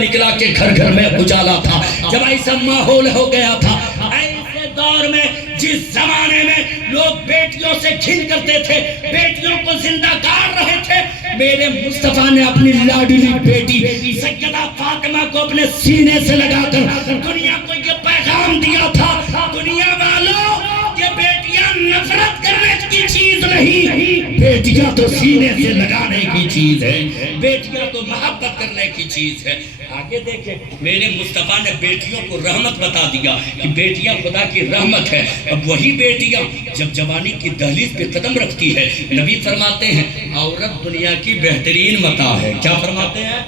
نکلا کہ گھر گھر میں اجالا تھا. جب ایسا ماحول ہو گیا تھا، ایسے دور میں جس زمانے میں لوگ بیٹیوں سے گھن کرتے تھے، بیٹیوں کو زندہ کار رہے تھے، میرے مصطفیٰ نے اپنی لاڈلی بیٹی سیدہ فاطمہ کو اپنے سینے سے لگا کر دنیا کو یہ پیغام دیا تھا، دنیا والوں یہ بیٹیاں نفرت کرنے کی چیز نہیں، بیٹیاں تو سینے سے لگانے کی چیز ہے، بیٹیاں تو محبت کرنے کی چیز ہے. آگے دیکھیں، میرے مصطفیٰ نے بیٹیوں کو رحمت بتا دیا کہ بیٹیاں خدا کی رحمت ہے. اب وہی بیٹیاں جب جوانی کی دہلیز پہ قدم رکھتی ہے، نبی فرماتے ہیں عورت دنیا کی بہترین متاع ہے. کیا فرماتے ہیں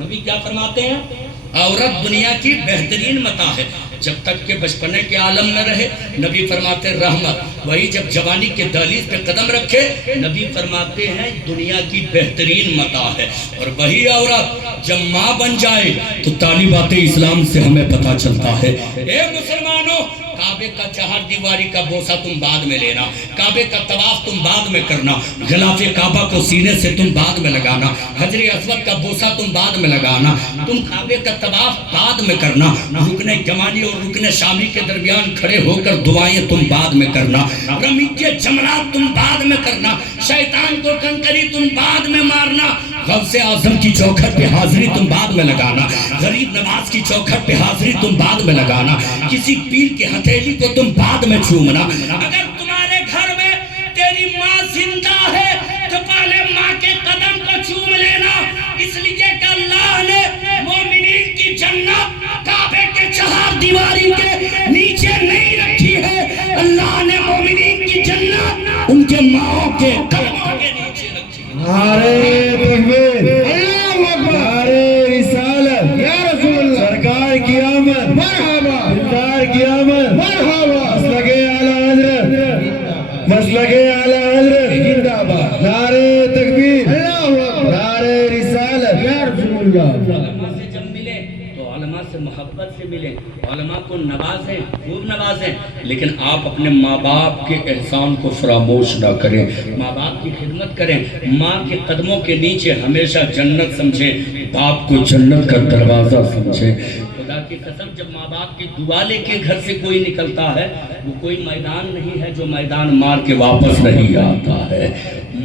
نبی؟ کیا فرماتے ہیں؟ عورت دنیا کی بہترین متاع ہے. جب تک کہ بچپنے کے عالم میں رہے، نبی فرماتے رحمت. وہی جب جوانی کے دہلیز پہ قدم رکھے، نبی فرماتے ہیں دنیا کی بہترین متاع ہے. اور وہی عورت جب ماں بن جائے تو تعلیمات اسلام سے ہمیں پتہ چلتا ہے. اے مسلمانوں، کعبے کا چہار دیواری کا بوسہ تم بعد میں لینا، کعبے کا طواف تم بعد میں کرنا، غلاف کعبہ کو سینے سے تم بعد میں لگانا، حجر اسود کا بوسہ تم بعد میں لگانا، تم کعبے کا طواف بعد میں کرنا، رکن یمانی اور رکن شامی کے درمیان کھڑے ہو کر دعائیں تم بعد میں کرنا، رمی کے جمرات تم بعد میں کرنا، شیطان کو کنکری تم بعد میں مارنا، غوث اعظم کی چوکھٹ پہ حاضری تم بعد میں لگانا، غریب نواز کی چوکھٹ پہ حاضری تم بعد میں لگانا، کسی پیر کے ہتھیلی کو تم بعد میں چومنا. اگر تمہارے گھر میں تیری ماں زندہ ہے تو پہلے ماں کے قدم کو چوم لینا، اس لیے کہ اللہ نے مومنین کی جنت کعبے کے چہار دیواری کے نیچے نہیں رکھی ہے، اللہ نے مومنین کی جنت ان کے ماں کے قدموں کے نیچے رکھی ہے. نعرہ تکبیر، اللہ اکبر، نعرہ رسالت، یا رسول اللہ، سرکار کی آمد، مرحبا، دلدار کی آمد، مرحبا، مسلک اعلی حضرت، مسلک اعلی حضرت، زندہ باد، نعرہ تکبیر، اللہ اکبر، نعرہ رسالت، یا رسول اللہ. علماء سے جب ملے تو علماء سے محبت سے ملے، علماء کو نوازیں، خوب نوازیں، لیکن آپ اپنے ماں باپ کے احسان کو فراموش نہ کریں، ماں باپ کی خدمت کریں، ماں کے قدموں کے نیچے ہمیشہ جنت سمجھیں، باپ کو جنت کا دروازہ سمجھیں. خدا کی قسم، جب ماں باپ کی دعا لے کے گھر سے کوئی نکلتا ہے، وہ کوئی میدان نہیں ہے جو میدان مار کے واپس نہیں آتا ہے.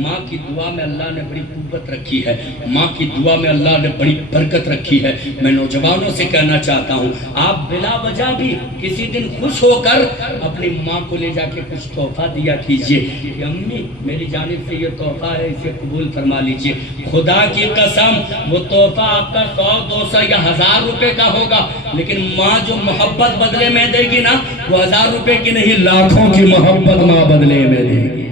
ماں کی دعا میں اللہ نے بڑی قوت رکھی ہے، ماں کی دعا میں اللہ نے بڑی برکت رکھی ہے. میں نوجوانوں سے کہنا چاہتا ہوں، آپ بلا وجہ بھی کسی دن خوش ہو کر اپنی ماں کو لے جا کے کچھ تحفہ دیا کیجئے کہ امی میری جانب سے یہ تحفہ ہے، اسے قبول فرما لیجئے. خدا کی قسم، وہ تحفہ آپ کا 100 200 یا 1000 روپے کا ہوگا، لیکن ماں جو محبت بدلے میں دے گی نا، وہ 1000 روپے کی نہیں، لاکھوں کی محبت ماں بدلے میں دے گی.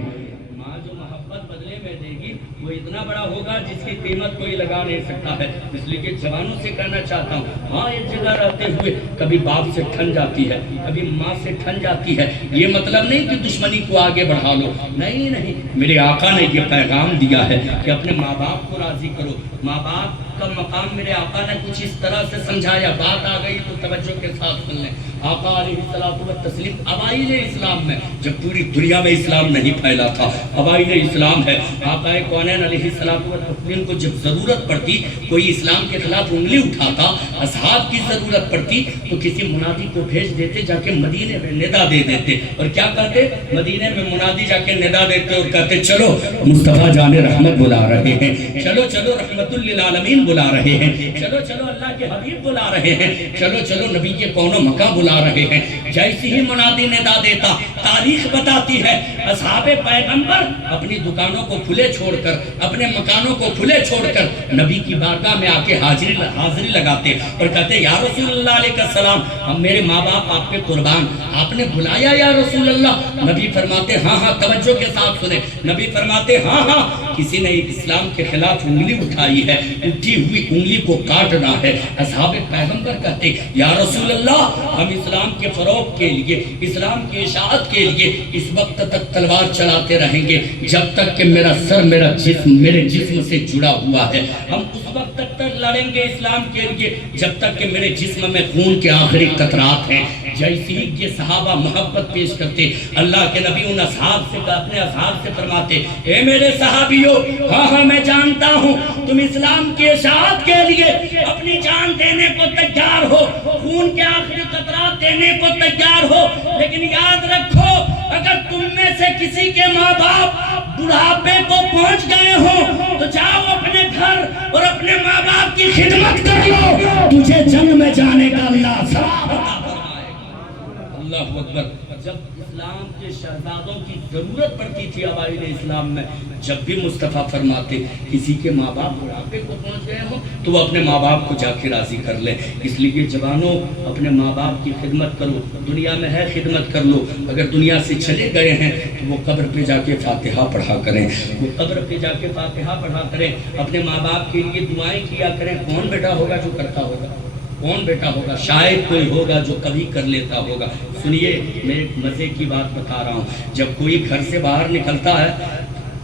ماں جو محبت بدلے میں دے گی وہ اتنا بڑا ہوگا جس کی قیمت کوئی لگا نہیں سکتا ہے. اس لیے کہ جوانوں سے کہنا چاہتا ہوں، ماں ایک جگہ رہتے ہوئے کبھی باپ سے ٹھن جاتی ہے، کبھی ماں سے ٹھن جاتی ہے. یہ مطلب نہیں کہ دشمنی کو آگے بڑھا لو، نہیں نہیں، میرے آقا نے یہ پیغام دیا ہے کہ اپنے ماں باپ کو راضی کرو. ماں باپ کا مقام میرے آقا نے کچھ اس طرح سے سمجھایا، بات آ گئی تو توجہ کے ساتھ سن لیں. آقا علیہ الصلوۃ والتسلیم اوائل اسلام میں، جب پوری دنیا میں اسلام نہیں پھیلا تھا، اوائل اسلام ہے، آقا کونین علیہ الصلوۃ والتسلیم کو جب ضرورت پڑتی، کوئی اسلام کے خلاف انگلی اٹھاتا، اصحاب کی ضرورت پڑتی تو کسی منادی کو بھیج دیتے، جا کے مدینے میں ندا دے دیتے. اور کیا کہتے؟ مدینے میں منادی جا کے ندا دیتے اور کہتے چلو مصطفیٰ جان رحمت بلا رہے ہیں، چلو چلو رحمت للعالمین بلا رہے ہیں، چلو چلو اللہ کے حبیب بلا رہے ہیں، چلو چلو نبی کے کون و مکان بلا رہے ہیں. جیسی ہی منادی ندا دیتا، تاریخ بتاتی ہے اصحاب پیغمبر اپنی دکانوں کو کھلے چھوڑ کر، اپنے مکانوں کو کھلے چھوڑ کر نبی کی بارگاہ میں آ کے حاضری لگاتے اور کہتے یا رسول اللہ علیہ السلام، ہم میرے ماں باپ آپ پہ قربان، آپ نے بلایا یا رسول اللہ؟ نبی فرماتے ہاں ہاں، توجہ کے ساتھ سنیں، نبی فرماتے ہاں ہاں، کسی نے اسلام کے خلاف انگلی اٹھائی ہے، اٹھی ہوئی انگلی کو کاٹنا ہے. اصحاب پیغمبر کہتے یا رسول اللہ، ہم اسلام کے فروغ کے لیے، اسلام کی اشاعت کے لیے اس وقت تک تلوار چلاتے رہیں گے جب تک کہ میرا سر میرے جسم سے جڑا ہوا ہے. ہم اس وقت تک لڑیں گے اسلام کے لیے جب تک کہ میرے جسم میں خون کے آخری قطرات ہیں. جیسی ہی یہ صحابہ محبت پیش کرتے اللہ کے نبی ان اصحاب سے اپنے اصحاب سے فرماتے اے میرے صحابیوں ہاں میں جانتا ہوں تم اسلام کی اشاعت کے لیے اپنی جان دینے کو تیار ہو, خون کے آخری قطرات دینے کو تیار ہو, لیکن یاد رکھو اگر تم میں سے کسی کے ماں باپ بڑھاپے کو پہنچ گئے ہوں تو جاؤ اپنے گھر اور اپنے ماں باپ کی خدمت کر لو, تجھے جنگ میں جانے کا اللہ ثواب عطا فرمائے گا. اللہ اکبر. جب اسلام کے شہزادوں کی ضرورت پڑتی تھی اوائل اسلام میں, جب بھی مصطفیٰ فرماتے کسی کے ماں باپ بڑھاپے کو پہنچ گئے ہوں تو وہ اپنے ماں باپ کو جا کے راضی کر لیں. اس لیے جوانوں اپنے ماں باپ کی خدمت کرو, دنیا میں ہے خدمت کر لو, اگر دنیا سے چلے گئے ہیں تو وہ قبر پہ جا کے فاتحہ پڑھا کریں, وہ قبر پہ جا کے فاتحہ پڑھا کریں, اپنے ماں باپ کے لیے دعائیں کیا کریں. کون بیٹا ہوگا جو کرتا ہوگا, کون بیٹا ہوگا, شاید کوئی ہوگا جو کبھی کر لیتا ہوگا. سنیے میں ایک مزے کی بات بتا رہا ہوں, جب کوئی گھر سے باہر نکلتا ہے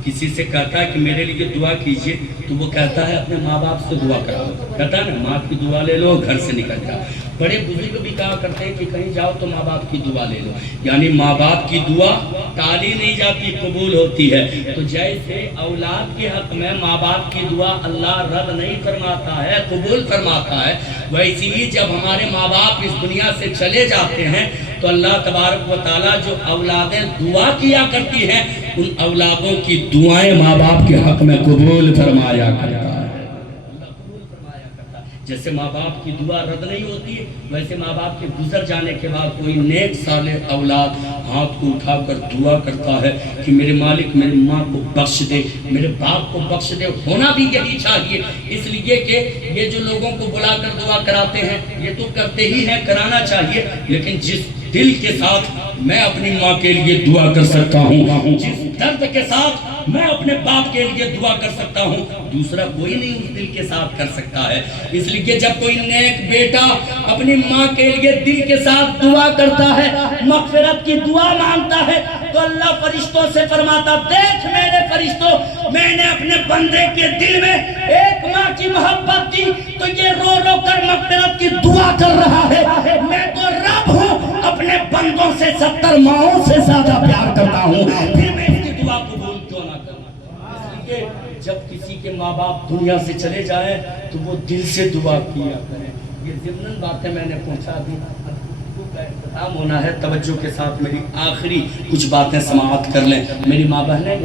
کسی سے کہتا ہے کہ میرے لیے دعا کیجئے تو وہ کہتا ہے اپنے ماں باپ سے دعا کراؤ, کہتا ہے نا ماں کی دعا لے لو گھر سے نکل جاؤ. بڑے بزرگ بھی کہا کرتے ہیں کہ کہیں جاؤ تو ماں باپ کی دعا لے لو, یعنی ماں باپ کی دعا ٹالی نہیں جاتی, قبول ہوتی ہے. تو جیسے اولاد کے حق میں ماں باپ کی دعا اللہ رد نہیں فرماتا ہے قبول فرماتا ہے, ویسے ہی جب ہمارے ماں باپ اس دنیا سے چلے جاتے ہیں تو اللہ تبارک و تعالیٰ جو اولادیں دعا کیا کرتی ہیں ان اولادوں کی دعائیں ماں باپ کے حق میں قبول فرمایا کرتا ہے. جیسے ماں باپ کی دعا رد نہیں ہوتی ہے ویسے ماں باپ کے گزر جانے کے بعد کوئی نیک صالح اولاد ہاتھ کو اٹھا کر دعا کرتا ہے کہ میرے مالک میری ماں کو بخش دے, میرے باپ کو بخش دے. ہونا بھی یہی چاہیے, اس لیے کہ یہ جو لوگوں کو بلا کر دعا کراتے ہیں یہ تو کرتے ہی ہیں, کرانا چاہیے, لیکن جس دل کے ساتھ میں اپنی ماں کے لیے دعا کر سکتا ہوں, جس درد کے ساتھ میں اپنے باپ کے لیے دعا کر سکتا ہوں, دوسرا کوئی نہیں اس دل کے ساتھ کر سکتا ہے. اس لیے جب کوئی نیک بیٹا اپنی ماں کے لیے دل کے ساتھ دعا کرتا ہے, مغفرت کی دعا مانگتا ہے, تو اللہ فرشتوں سے فرماتا دیکھ میرے فرشتوں میں نے اپنے بندے کے دل میں ایک ماں کی محبت دی تو یہ رو رو کر مغفرت کی دعا کر رہا ہے. میں تو رب ہوں, اپنے بندوں سے 70 ماؤں سے زیادہ پیار کرتا ہوں, پھر میں اس کی دعا قبول کیوں نہ کروں. اس لیے جب کسی کے ماں باپ دنیا سے چلے جائیں تو وہ دل سے دعا کیا کریں. یہ ضمن باتیں میں نے پہنچا دی, اختتام ہونا ہے. توجہ کے ساتھ میری آخری کچھ باتیں سماعت کر لیں. میری ماں بہنیں